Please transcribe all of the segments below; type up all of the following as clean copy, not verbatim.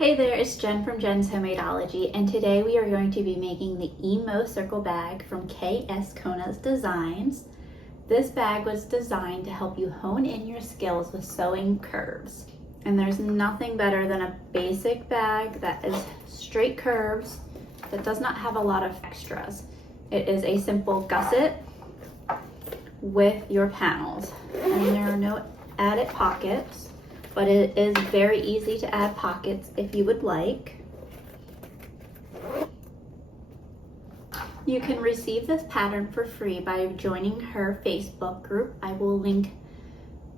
Hey there, it's Jen from Jen's Homemadeology, and today we are going to be making the Emo Circle bag from K.Azcona Designs. This bag was designed to help you hone in your skills with sewing curves. And there's nothing better than a basic bag that is straight curves, that does not have a lot of extras. It is a simple gusset with your panels, and there are no added pockets. But it is very easy to add pockets if you would like. You can receive this pattern for free by joining her Facebook group. I will link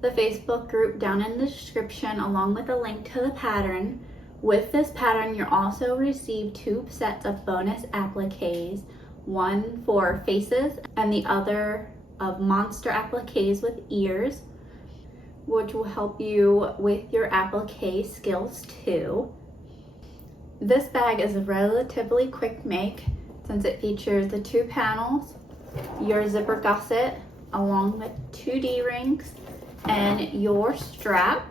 the Facebook group down in the description along with a link to the pattern. With this pattern, you'll also receive 2 sets of bonus appliques, one for faces and the other of monster appliques with ears, which will help you with your applique skills too. This bag is a relatively quick make since it features the 2 panels, your zipper gusset, along with 2 D-rings and your strap.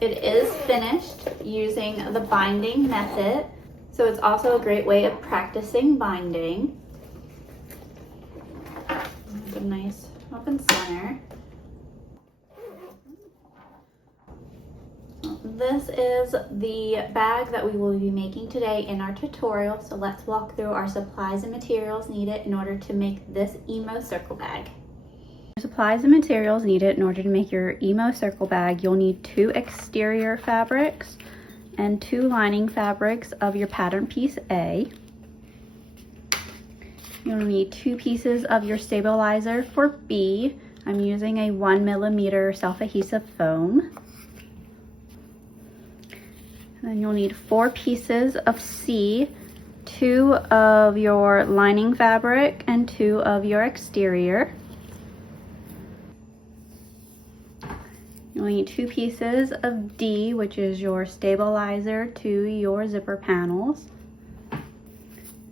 It is finished using the binding method, so it's also a great way of practicing binding. It's a nice open center. This is the bag that we will be making today in our tutorial, so let's walk through our supplies and materials needed in order to make this Emo Circle bag. Supplies and materials needed in order to make your Emo Circle bag: you'll need 2 exterior fabrics and 2 lining fabrics of your pattern piece A. You'll need 2 pieces of your stabilizer for B. I'm using a 1mm self-adhesive foam. Then you'll need 4 pieces of C, 2 of your lining fabric and 2 of your exterior. You'll need 2 pieces of D, which is your stabilizer to your zipper panels.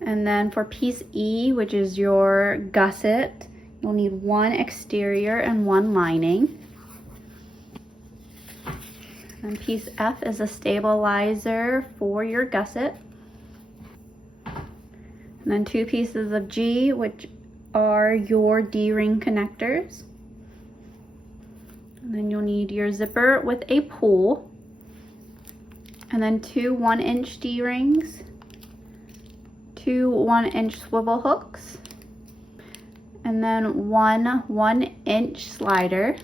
And then for piece E, which is your gusset, you'll need 1 exterior and 1 lining. And piece F is a stabilizer for your gusset. And then 2 pieces of G, which are your D-ring connectors. And then you'll need your zipper with a pull. And then 2 1-inch D-rings, 2 1-inch swivel hooks, and then 1 1-inch slider.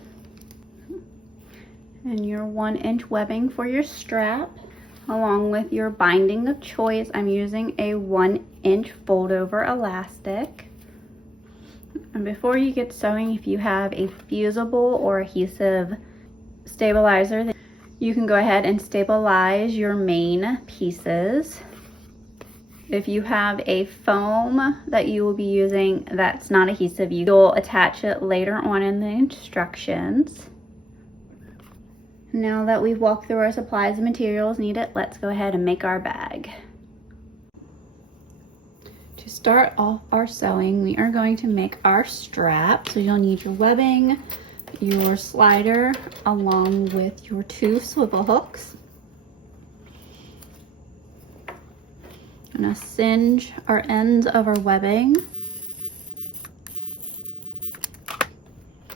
And your 1-inch webbing for your strap, along with your binding of choice. I'm using a 1-inch fold over elastic. And before you get sewing, if you have a fusible or adhesive stabilizer, you can go ahead and stabilize your main pieces. If you have a foam that you will be using that's not adhesive, you'll attach it later on in the instructions. Now that we've walked through our supplies and materials needed, let's go ahead and make our bag. To start off our sewing, we are going to make our strap. So you'll need your webbing, your slider, along with your 2 swivel hooks. I'm gonna singe our ends of our webbing.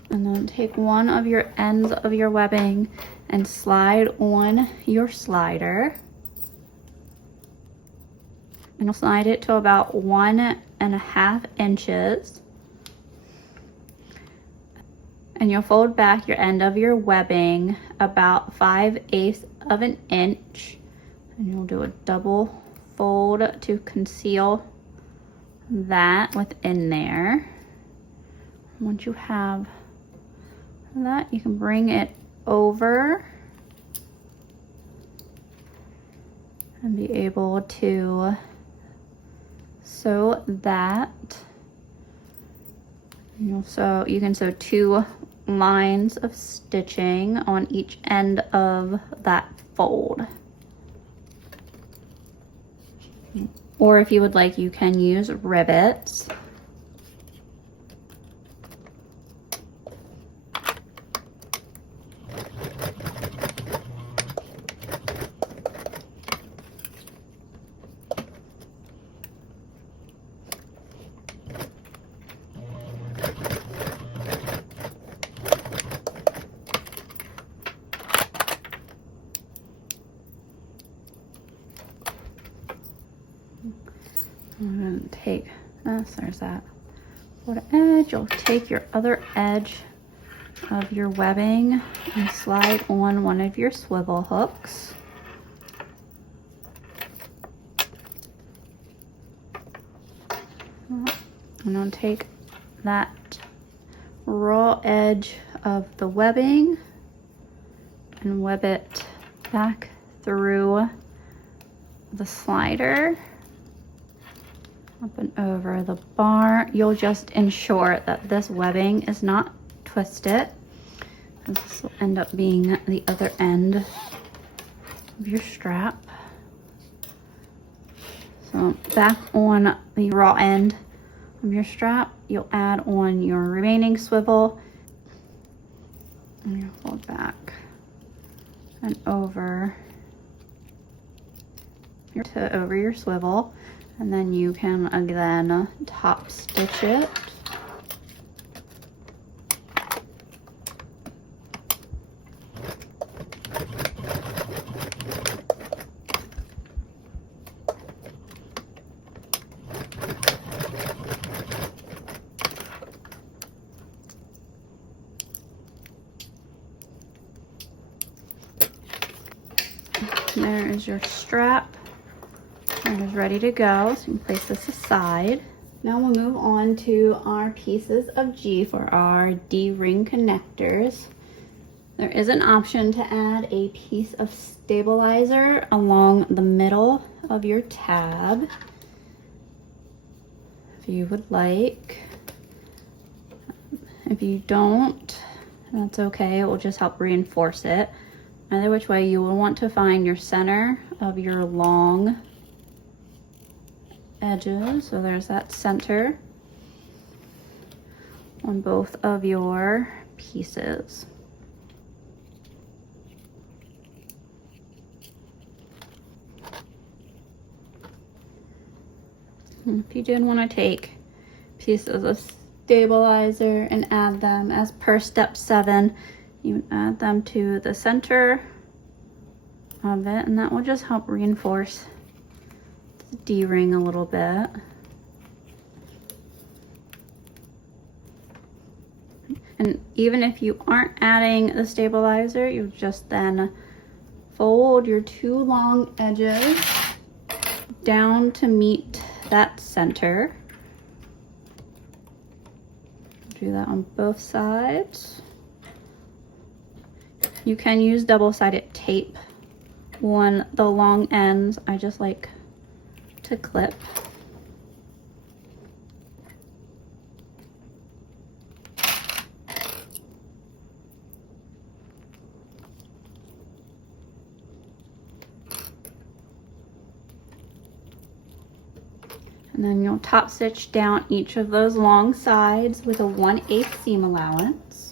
And then take one of your ends of your webbing and slide on your slider. And you'll slide it to about 1.5 inches. And you'll fold back your end of your webbing about 5/8 of an inch. And you'll do a double fold to conceal that within there. Once you have that, you can bring it over and be able to sew that. And you can sew 2 lines of stitching on each end of that fold. Or if you would like, you can use rivets. I'm gonna take this, there's that quarter edge. You'll take your other edge of your webbing and slide on one of your swivel hooks. I'm gonna take that raw edge of the webbing and web it back through the slider up and over the bar. You'll just ensure that this webbing is not twisted, because this will end up being the other end of your strap. So back on the raw end of your strap, you'll add on your remaining swivel and you fold back and over your swivel, and then you can again top stitch it. There is your strap. It is ready to go, so you can place this aside. Now we'll move on to our pieces of G for our D-ring connectors. There is an option to add a piece of stabilizer along the middle of your tab, if you would like. If you don't, that's okay, it will just help reinforce it. Either which way, you will want to find your center of your long edges. So there's that center on both of your pieces. And if you did want to take pieces of stabilizer and add them as per step 7, you add them to the center of it, and that will just help reinforce the D-ring a little bit. And even if you aren't adding the stabilizer, you just then fold your 2 long edges down to meet that center. Do that on both sides. You can use double-sided tape on the long ends. I just like to clip. And then you'll top stitch down each of those long sides with a 1/8 seam allowance.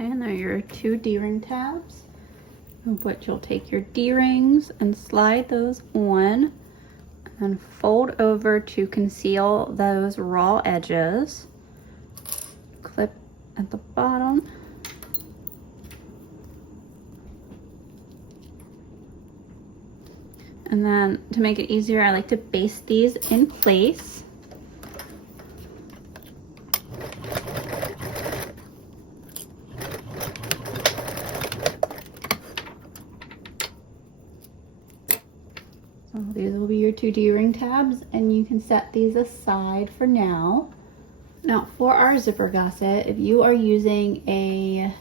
And there are your 2 D-ring tabs, of which you'll take your D-rings and slide those on and fold over to conceal those raw edges. Clip at the bottom. And then to make it easier, I like to baste these in place. So these will be your 2 D-ring tabs, and you can set these aside for now. Now for our zipper gusset, if you are using a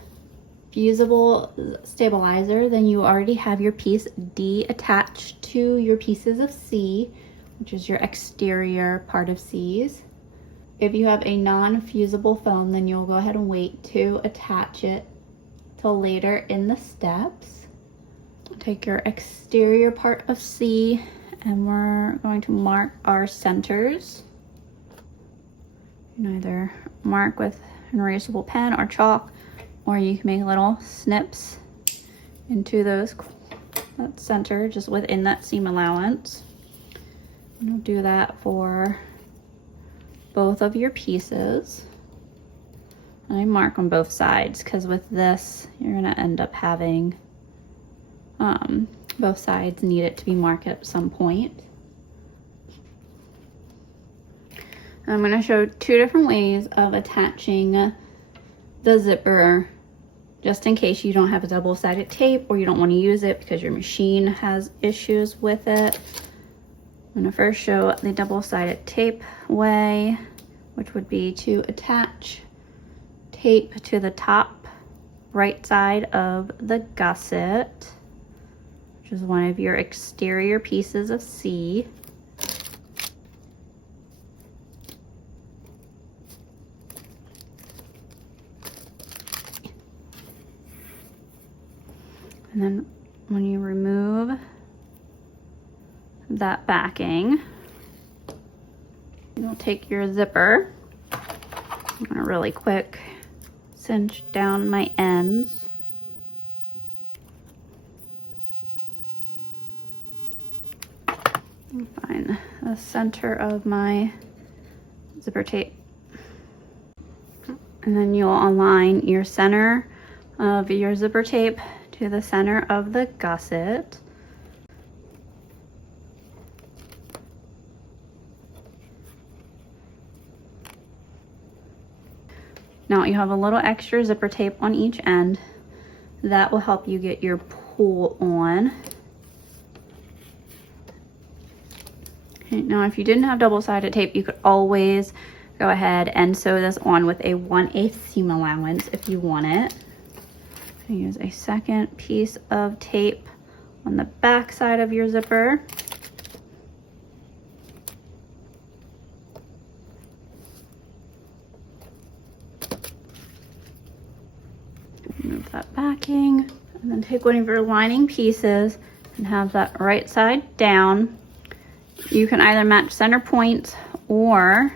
fusible stabilizer, then you already have your piece D attached to your pieces of C. which is your exterior part of C's. If you have a non-fusible foam, then you'll go ahead and wait to attach it till later in the steps. Take your exterior part of C and we're going to mark our centers. You can either mark with an erasable pen or chalk, or you can make little snips into that center just within that seam allowance. And we'll do that for both of your pieces. And I mark on both sides because with this you're going to end up having both sides need it to be marked at some point. I'm going to show two different ways of attaching the zipper, just in case you don't have a double-sided tape or you don't want to use it because your machine has issues with it. I'm going to first show the double-sided tape way, which would be to attach tape to the top right side of the gusset, which is one of your exterior pieces of C. And then when you remove that backing, you'll take your zipper. I'm gonna really quick cinch down my ends. And find the center of my zipper tape. And then you'll align your center of your zipper tape to the center of the gusset. Now you have a little extra zipper tape on each end. That will help you get your pull on. Okay, now if you didn't have double-sided tape, you could always go ahead and sew this on with a 1/8 seam allowance if you want it. Use a second piece of tape on the back side of your zipper. Remove that backing, and then take one of your lining pieces and have that right side down. You can either match center points, or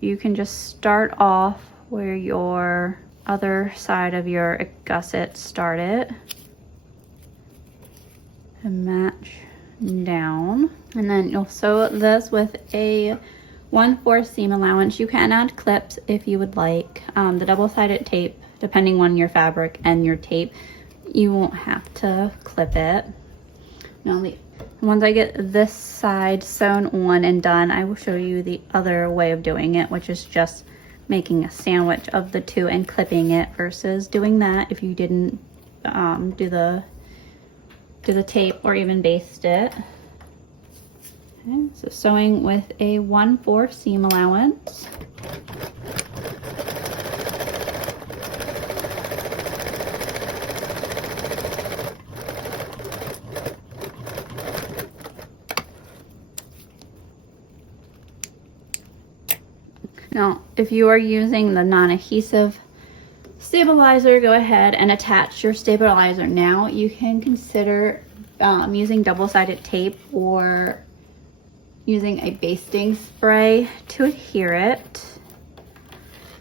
you can just start off where your other side of your gusset started and match down. And then you'll sew this with a 1/4 seam allowance. You can add clips if you would like. The double-sided tape, depending on your fabric and your tape, you won't have to clip it. Now, once I get this side sewn on and done, I will show you the other way of doing it, which is just making a sandwich of the two and clipping it versus doing that if you didn't do the tape or even baste it. Okay, so sewing with a 1/4 seam allowance. Now, if you are using the non-adhesive stabilizer, go ahead and attach your stabilizer now. You can consider using double-sided tape or using a basting spray to adhere it.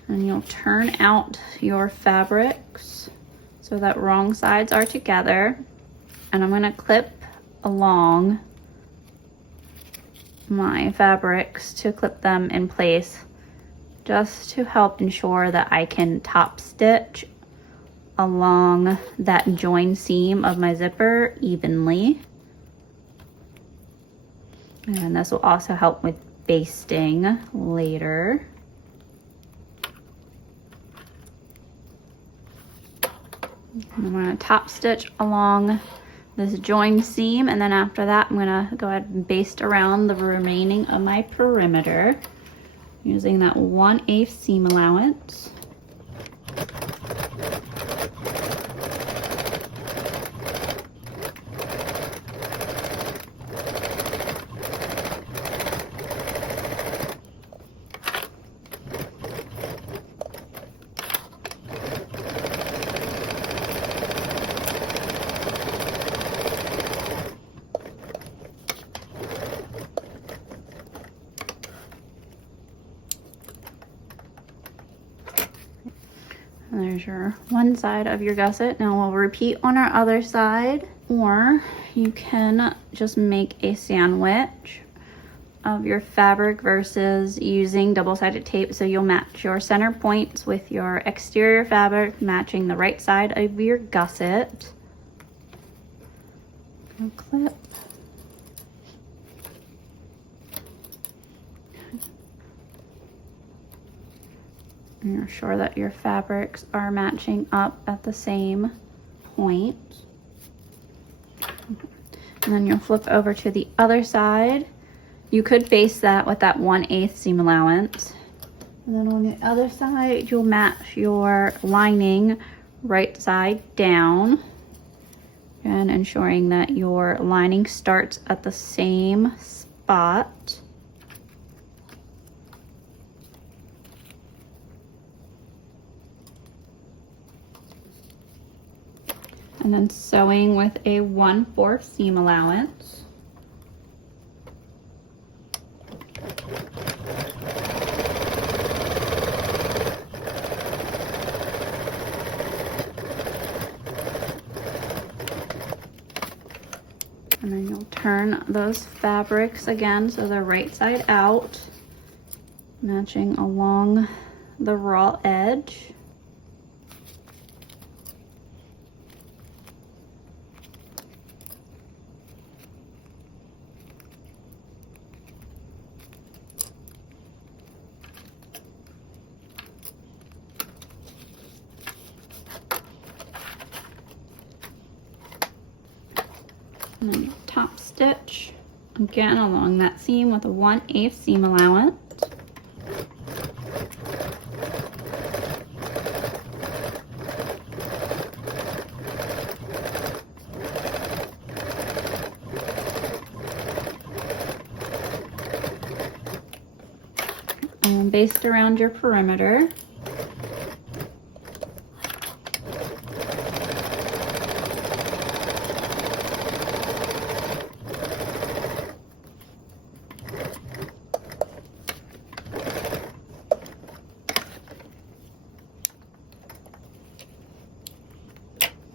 And you'll turn out your fabrics so that wrong sides are together. And I'm going to clip along my fabrics to clip them in place, just to help ensure that I can top stitch along that join seam of my zipper evenly. And this will also help with basting later. I'm going to top stitch along this join seam, and then after that I'm going to go ahead and baste around the remaining of my perimeter using that 1/8 seam allowance. There's your one side of your gusset. Now we'll repeat on our other side, or you can just make a sandwich of your fabric versus using double-sided tape. So you'll match your center points with your exterior fabric, matching the right side of your gusset. Go clip. And you're sure that your fabrics are matching up at the same point. And then you'll flip over to the other side. You could base that with that 1/8 seam allowance. And then on the other side, you'll match your lining right side down. And ensuring that your lining starts at the same spot. And then sewing with a 1/4 seam allowance. And then you'll turn those fabrics again so they're right side out, matching along the raw edge. And then top stitch again along that seam with a 1/8 seam allowance. And then baste around your perimeter.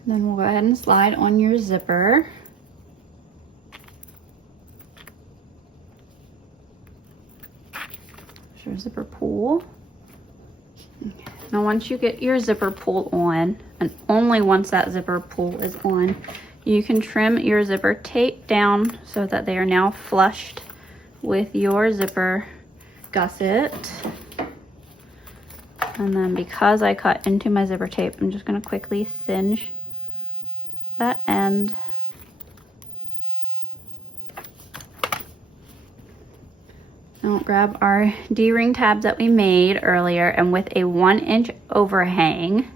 Then we'll go ahead and slide on your zipper. There's your zipper pull. Okay. Now once you get your zipper pull on, and only once that zipper pull is on, you can trim your zipper tape down so that they are now flushed with your zipper gusset. And then because I cut into my zipper tape, I'm just going to quickly singe that end. Now grab our D-ring tabs that we made earlier, and with a 1-inch overhang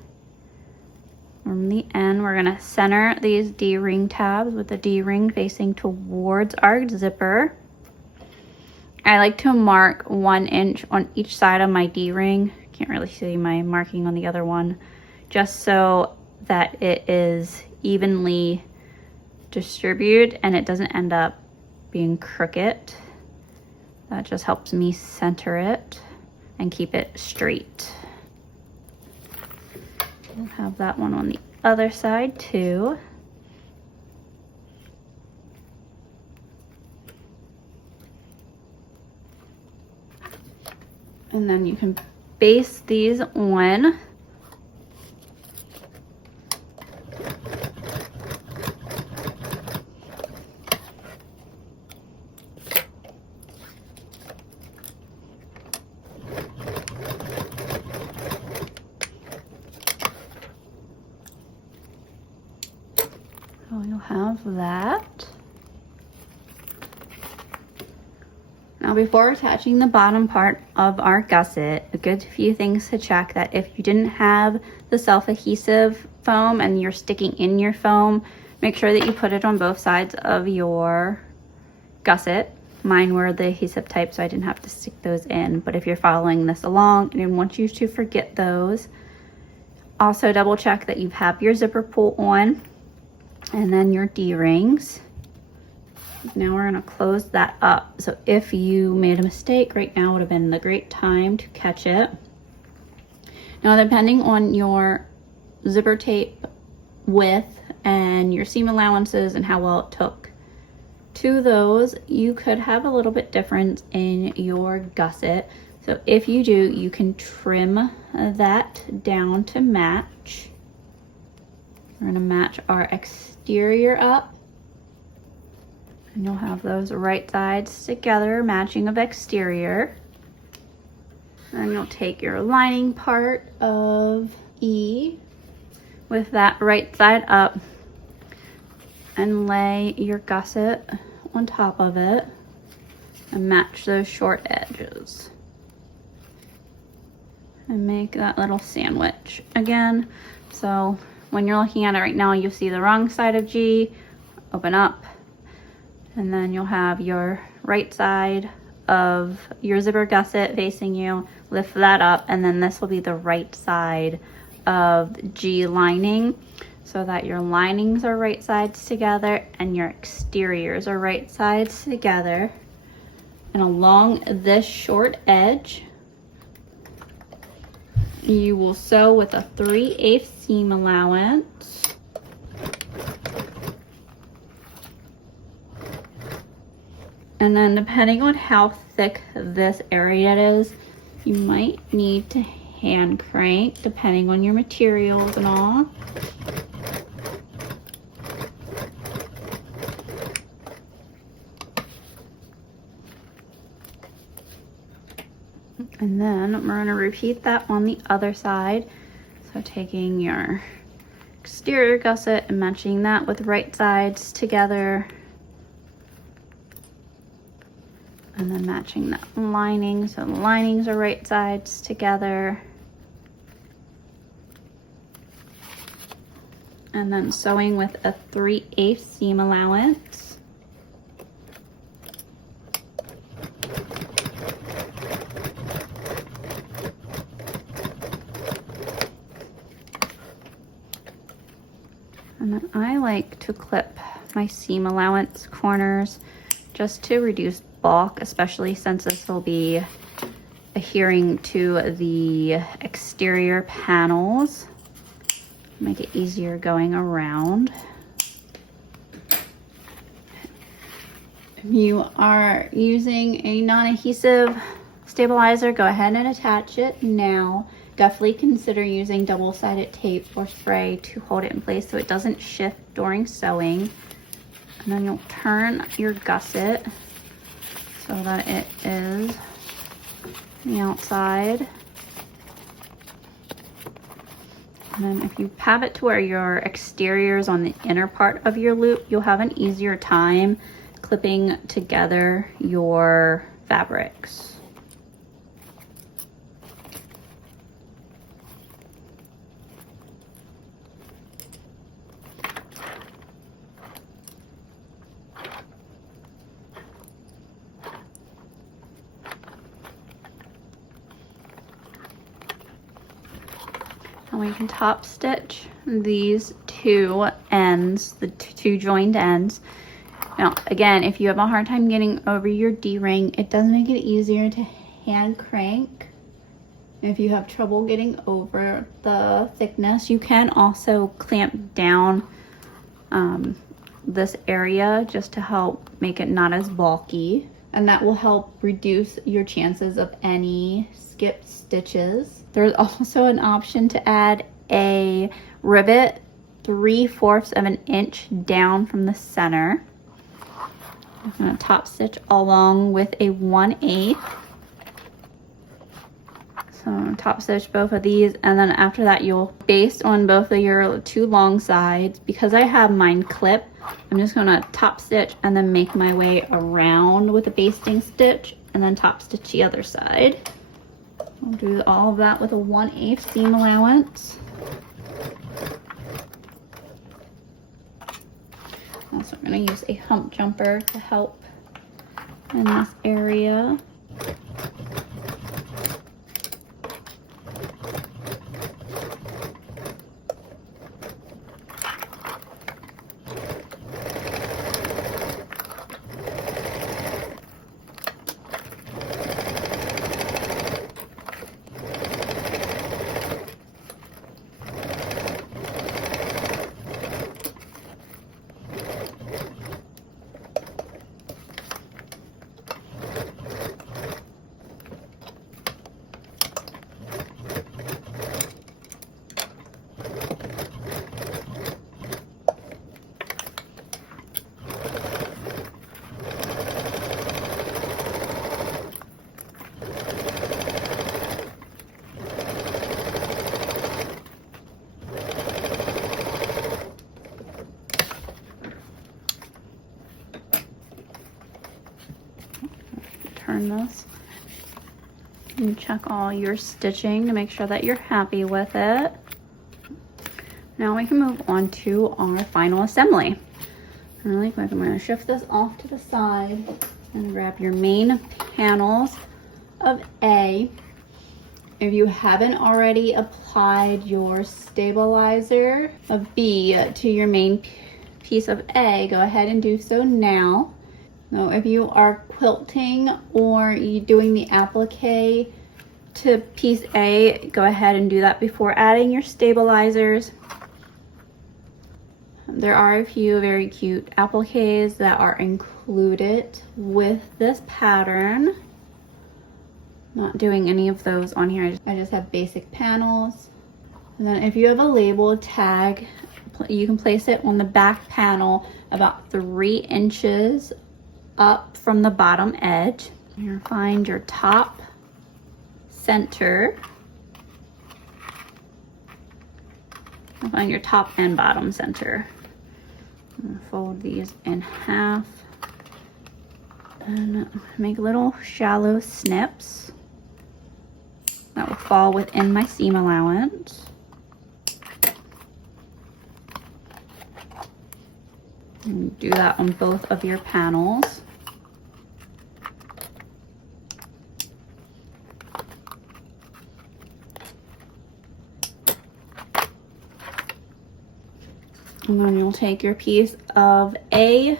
from the end, we're gonna center these D-ring tabs with the D-ring facing towards our zipper. I like to mark 1 inch on each side of my D-ring. Can't really see my marking on the other one, just so that it is evenly distributed and it doesn't end up being crooked. That just helps me center it and keep it straight. We'll have that one on the other side too. And then you can base these on. So you'll have that. Now before attaching the bottom part of our gusset, a good few things to check: that if you didn't have the self-adhesive foam and you're sticking in your foam, make sure that you put it on both sides of your gusset. Mine were the adhesive type, so I didn't have to stick those in, but if you're following this along, I didn't want you to forget those. Also double check that you have your zipper pull on, and then your D-rings. Now we're gonna close that up. So if you made a mistake, right now would have been the great time to catch it. Now depending on your zipper tape width and your seam allowances and how well it took to those, you could have a little bit difference in your gusset. So if you do, you can trim that down to match. We're gonna match our exterior up, and you'll have those right sides together, matching of exterior. Then you'll take your lining part of E with that right side up and lay your gusset on top of it and match those short edges. And make that little sandwich again. So when you're looking at it right now, you'll see the wrong side of G, open up, and then you'll have your right side of your zipper gusset facing you, lift that up, and then this will be the right side of G lining, so that your linings are right sides together and your exteriors are right sides together. And along this short edge, you will sew with a 3/8 seam allowance. And then depending on how thick this area is, you might need to hand crank depending on your materials and all. And then we're going to repeat that on the other side. So taking your exterior gusset and matching that with right sides together. And then matching that lining, so the linings are right sides together. And then sewing with a 3/8 seam allowance. And then I like to clip my seam allowance corners just to reduce bulk, especially since this will be adhering to the exterior panels. Make it easier going around. If you are using a non-adhesive stabilizer, go ahead and attach it now. Definitely consider using double-sided tape or spray to hold it in place so it doesn't shift during sewing. And then you'll turn your gusset so that it is on the outside. And then if you have it to where your exterior is on the inner part of your loop, you'll have an easier time clipping together your fabrics. And we can top stitch these two ends, the two joined ends. Now, again, if you have a hard time getting over your D-ring, it does make it easier to hand crank. If you have trouble getting over the thickness, you can also clamp down this area just to help make it not as bulky. And that will help reduce your chances of any skipped stitches. There's also an option to add a rivet 3/4 of an inch down from the center. I'm going to top stitch along with a 1/8. So I'm going to top stitch both of these, and then after that you'll baste on both of your two long sides. Because I have mine clipped, I'm just going to top stitch and then make my way around with a basting stitch and then top stitch the other side. I'll do all of that with a 1/8 seam allowance. Also, I'm going to use a hump jumper to help in this area. turn this. You check all your stitching to make sure that you're happy with it. Now we can move on to our final assembly. Really quick, I'm going to shift this off to the side and grab your main panels of A. If you haven't already applied your stabilizer of B to your main piece of A, go ahead and do so now. Now, if you are quilting or you doing the applique to piece A, go ahead and do that before adding your stabilizers. There are a few very cute appliques that are included with this pattern. Not doing any of those on here. I just have basic panels. And then if you have a label tag, you can place it on the back panel about 3 inches up from the bottom edge. You'll find your top center. You'll find your top and bottom center. I'm gonna fold these in half and make little shallow snips that will fall within my seam allowance. And do that on both of your panels. And then you'll take your piece of A,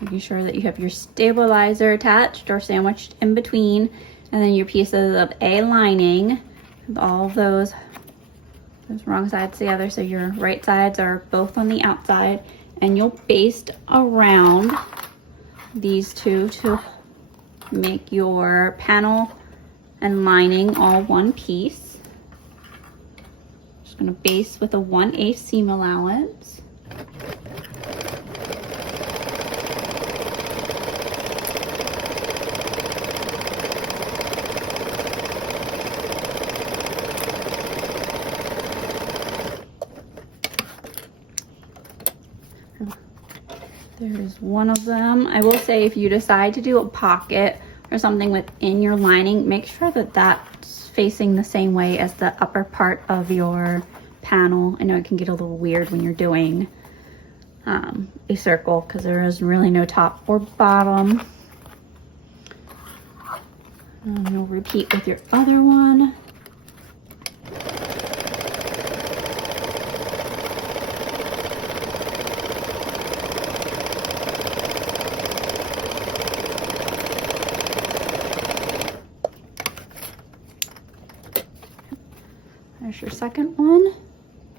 making sure that you have your stabilizer attached or sandwiched in between, and then your pieces of A lining, with all of those wrong sides together, so your right sides are both on the outside, and you'll baste around these two to make your panel and lining all one piece. Just gonna baste with a 1/8 seam allowance. There's one of them. I will say, if you decide to do a pocket or something within your lining, make sure that that's facing the same way as the upper part of your panel. I know it can get a little weird when you're doing a circle because there is really no top or bottom. And you'll repeat with your other one. There's your second one.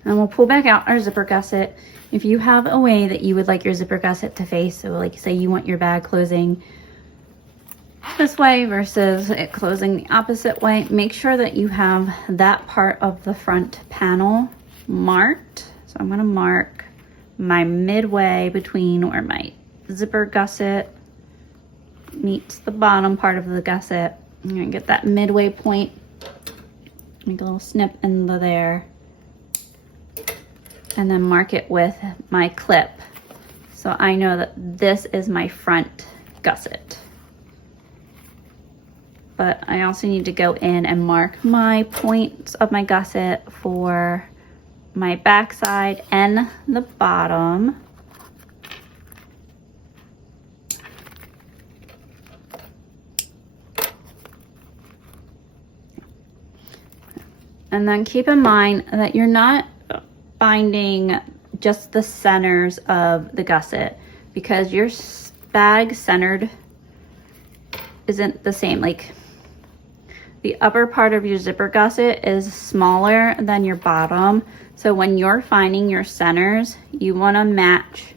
And we'll pull back out our zipper gusset. If you have a way that you would like your zipper gusset to face, so like say you want your bag closing this way versus it closing the opposite way, make sure that you have that part of the front panel marked. So I'm gonna mark my midway between where my zipper gusset meets the bottom part of the gusset. I'm gonna get that midway point, make a little snip in there, and then mark it with my clip. So I know that this is my front gusset. But I also need to go in and mark my points of my gusset for my back side and the bottom. And then keep in mind that you're not binding just the centers of the gusset, because your bag centered isn't the same. Like, the upper part of your zipper gusset is smaller than your bottom. So when you're finding your centers, you want to match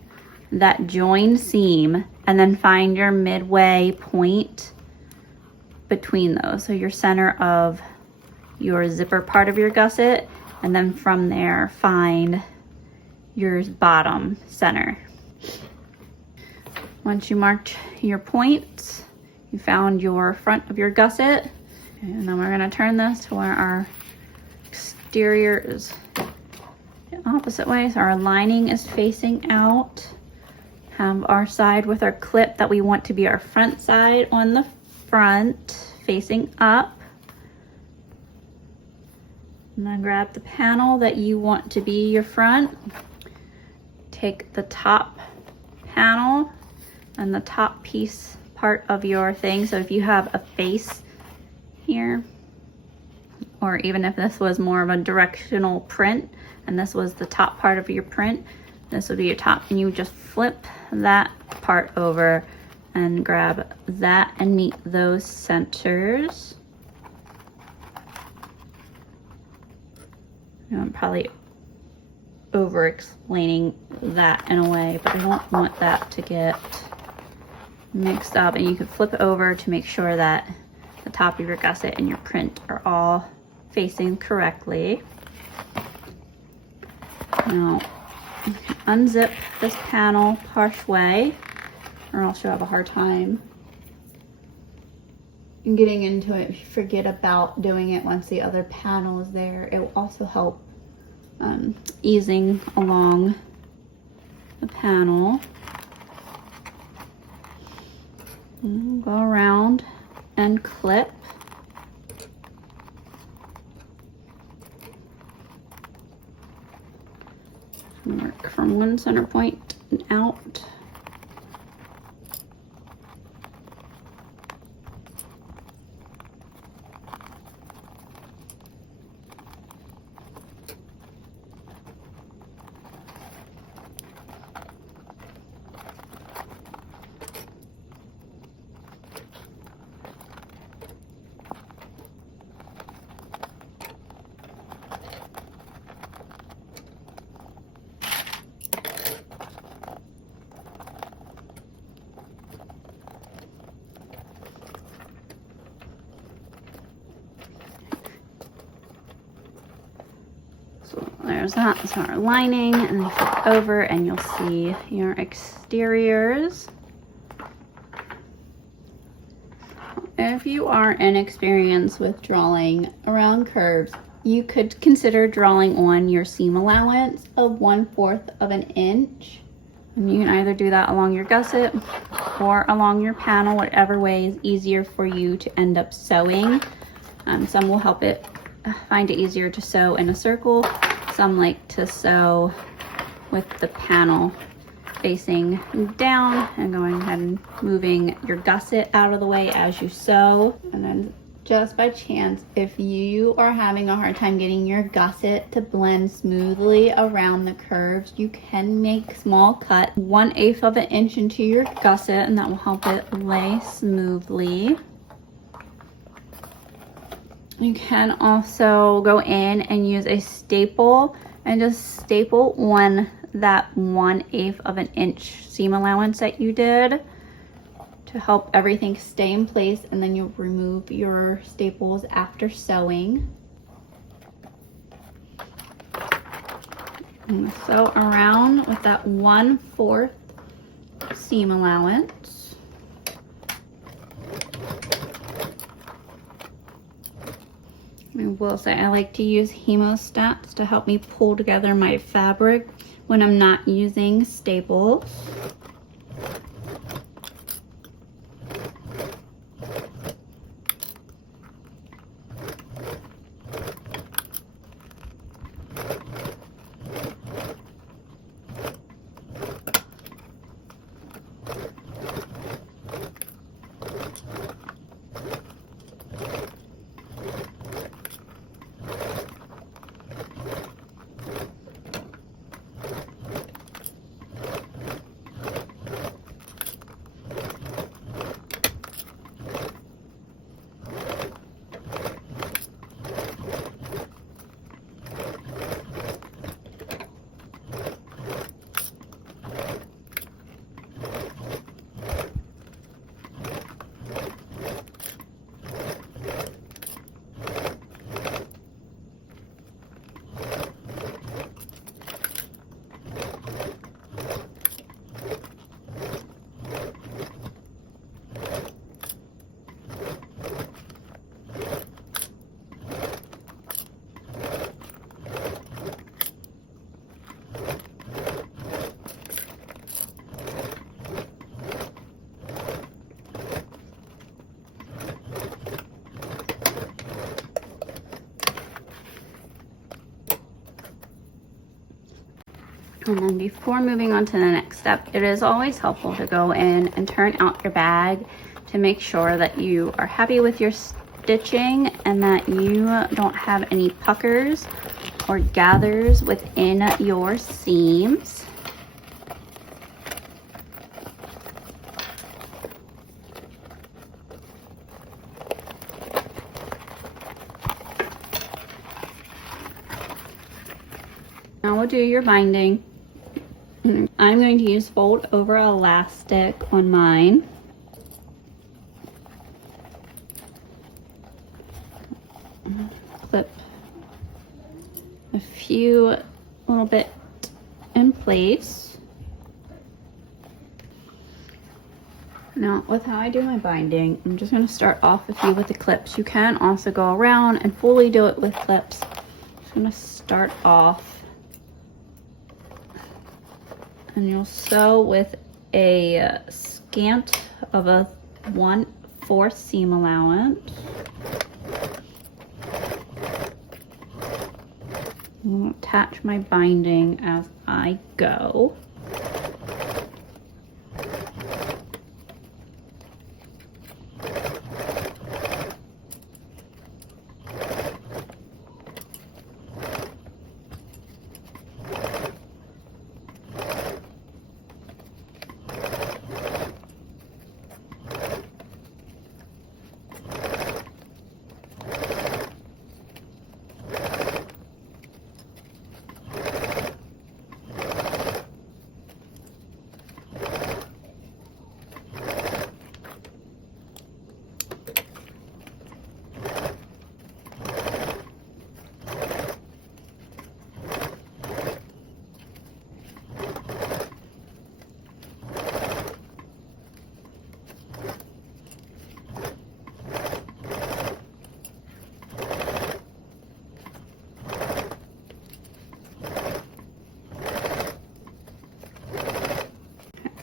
that joined seam and then find your midway point between those. So your center of your zipper part of your gusset, and then from there find your bottom center. Once you marked your points, you found your front of your gusset, and then we're going to turn this to where our exterior is the opposite way, so our lining is facing out. Have our side with our clip that we want to be our front side on the front facing up. And then grab the panel that you want to be your front. Take the top panel and the top piece part of your thing. So if you have a face here, or even if this was more of a directional print and this was the top part of your print, this would be your top, and you would just flip that part over and grab that and meet those centers. I'm probably over explaining that in a way, but I don't want that to get mixed up. And you can flip it over to make sure that the top of your gusset and your print are all facing correctly. Now you can unzip this panel partially, or else you'll have a hard time getting into it. If you forget about doing it once the other panel is there, it will also help easing along the panel. And go around and clip. Work from one center point and out. So there's that. So our lining, and then flip over and you'll see your exteriors. If you are inexperienced with drawing around curves, you could consider drawing on your seam allowance of 1/4 of an inch. And you can either do that along your gusset or along your panel, whatever way is easier for you to end up sewing. Some will help it find it easier to sew in a circle. Some like to sew with the panel facing down and going ahead and moving your gusset out of the way as you sew. And then just by chance, if you are having a hard time getting your gusset to blend smoothly around the curves, you can make small cut 1/8 of an inch into your gusset, and that will help it lay smoothly. You can also go in and use a staple and just staple on that 1/8 of an inch seam allowance that you did to help everything stay in place, and then you'll remove your staples after sewing. And sew around with that 1/4 seam allowance. I will say I like to use hemostats to help me pull together my fabric when I'm not using staples. And then before moving on to the next step, it is always helpful to go in and turn out your bag to make sure that you are happy with your stitching and that you don't have any puckers or gathers within your seams. Now we'll do your binding. I'm going to use fold over elastic on mine. Clip a few little bit in place. Now with how I do my binding, I'm just going to start off a few with the clips. You can also go around and fully do it with clips. I'm just going to start off. And you'll sew with a scant of a 1/4 seam allowance. I'll attach my binding as I go.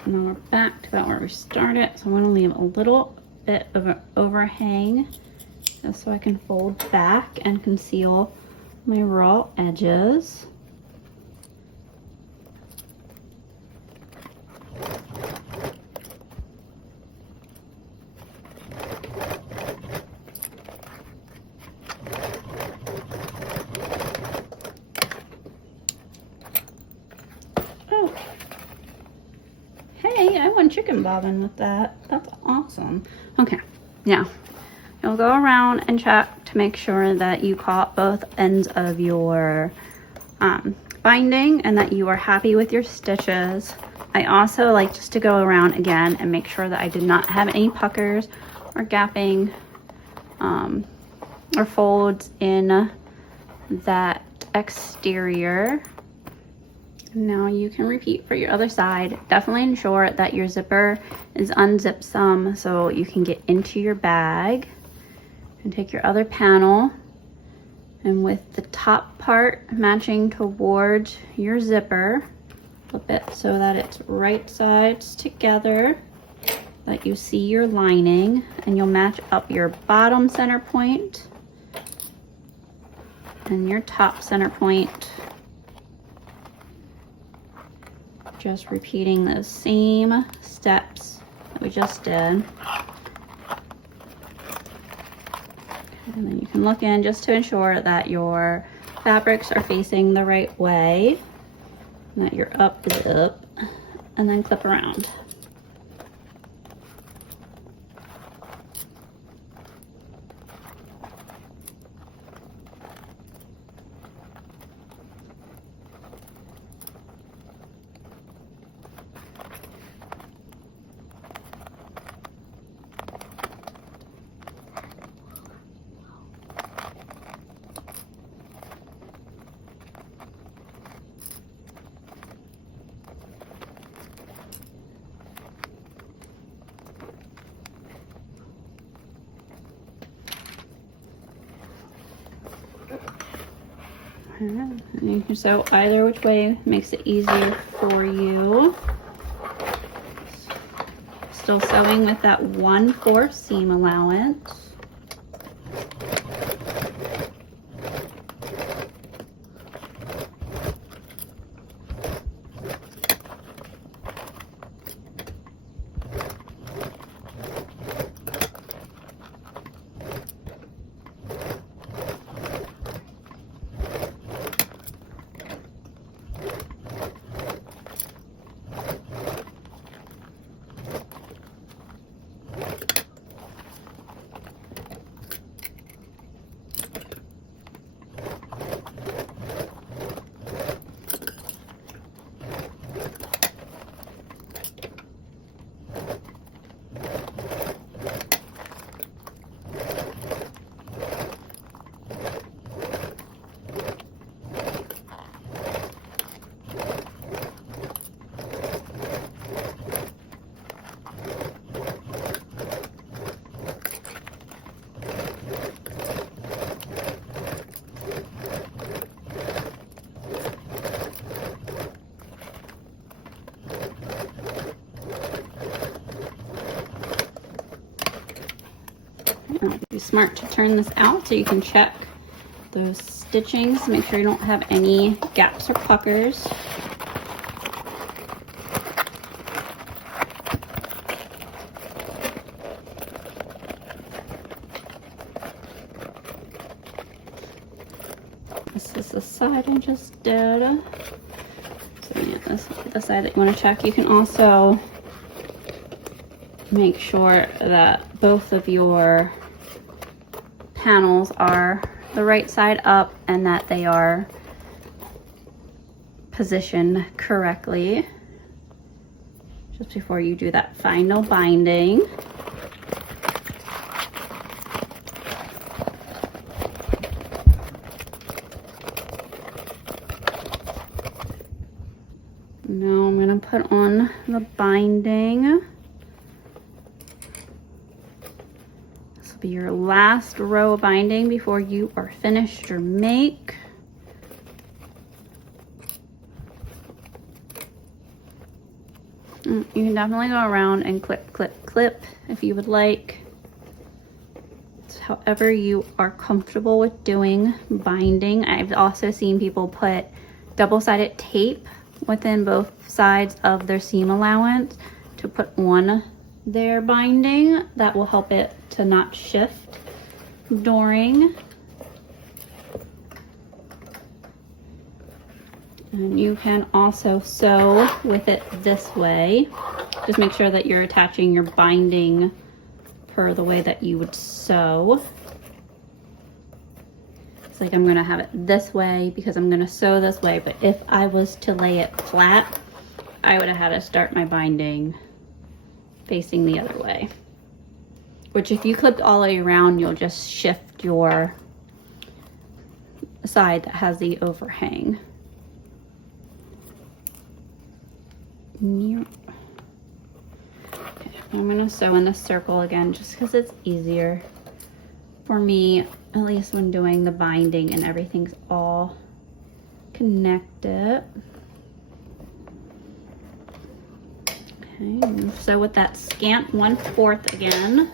And then we're back to about where we started. So I'm going to leave a little bit of an overhang just so I can fold back and conceal my raw edges. I went chicken bobbing with that. That's awesome. Okay, now you'll go around and check to make sure that you caught both ends of your binding and that you are happy with your stitches. I also like just to go around again and make sure that I did not have any puckers or gapping or folds in that exterior. Now you can repeat for your other side. Definitely ensure that your zipper is unzipped some so you can get into your bag. And take your other panel and with the top part matching towards your zipper, flip it so that it's right sides together, that you see your lining, and you'll match up your bottom center point and your top center point. Just repeating the same steps that we just did. And then you can look in just to ensure that your fabrics are facing the right way, and that your up is up, and then clip around. And you can sew either which way makes it easier for you. Still sewing with that 1/4 seam allowance. smart to turn this out so you can check those stitchings. Make sure you don't have any gaps or puckers. This is the side I just did. So yeah, this is the side that you want to check. You can also make sure that both of your panels are the right side up and that they are positioned correctly just before you do that final binding. Now I'm going to put on the binding. This will be your last row of binding before you are finished your make. You can definitely go around and clip, clip, clip if you would like. It's however you are comfortable with doing binding. I've also seen people put double-sided tape within both sides of their seam allowance to put on their binding. That will help it to not shift during. And you can also sew with it this way. Just make sure that you're attaching your binding per the way that you would sew. It's like I'm gonna have it this way because I'm gonna sew this way, but if I was to lay it flat, I would have had to start my binding facing the other way. Which if you clipped all the way around, you'll just shift your side that has the overhang. Okay, I'm gonna sew in the circle again just because it's easier for me, at least when doing the binding and everything's all connected. Okay, sew with that scant 1/4 again.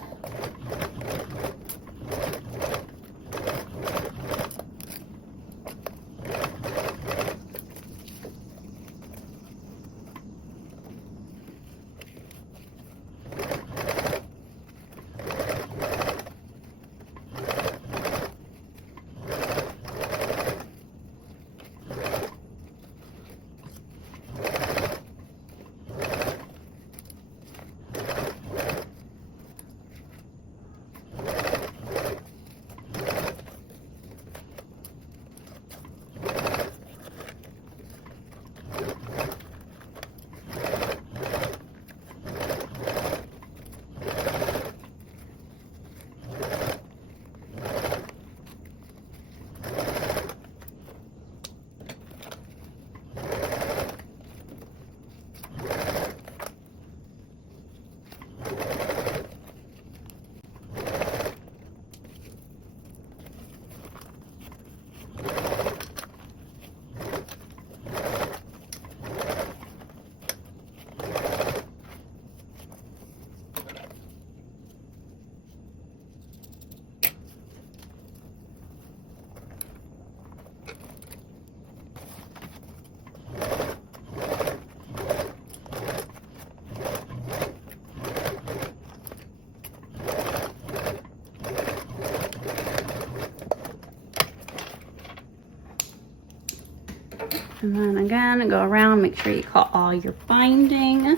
And then again, go around, make sure you caught all your binding.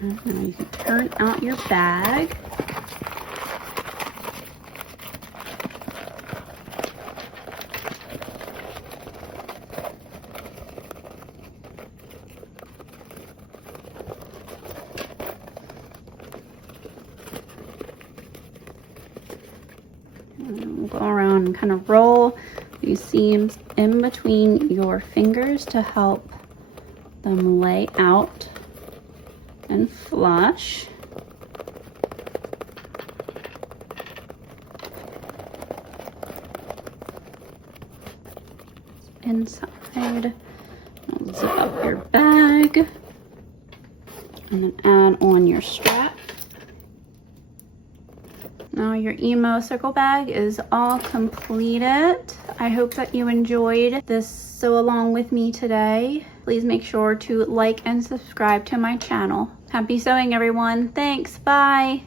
And then you can turn out your bag. And go around and kind of roll these seams in between your fingers to help them lay out and flush. Inside, zip up your bag and then add on your strap. Now your Emo Circle bag is all completed. I hope that you enjoyed this sew along with me today. Please make sure to like and subscribe to my channel. Happy sewing, everyone. Thanks. Bye.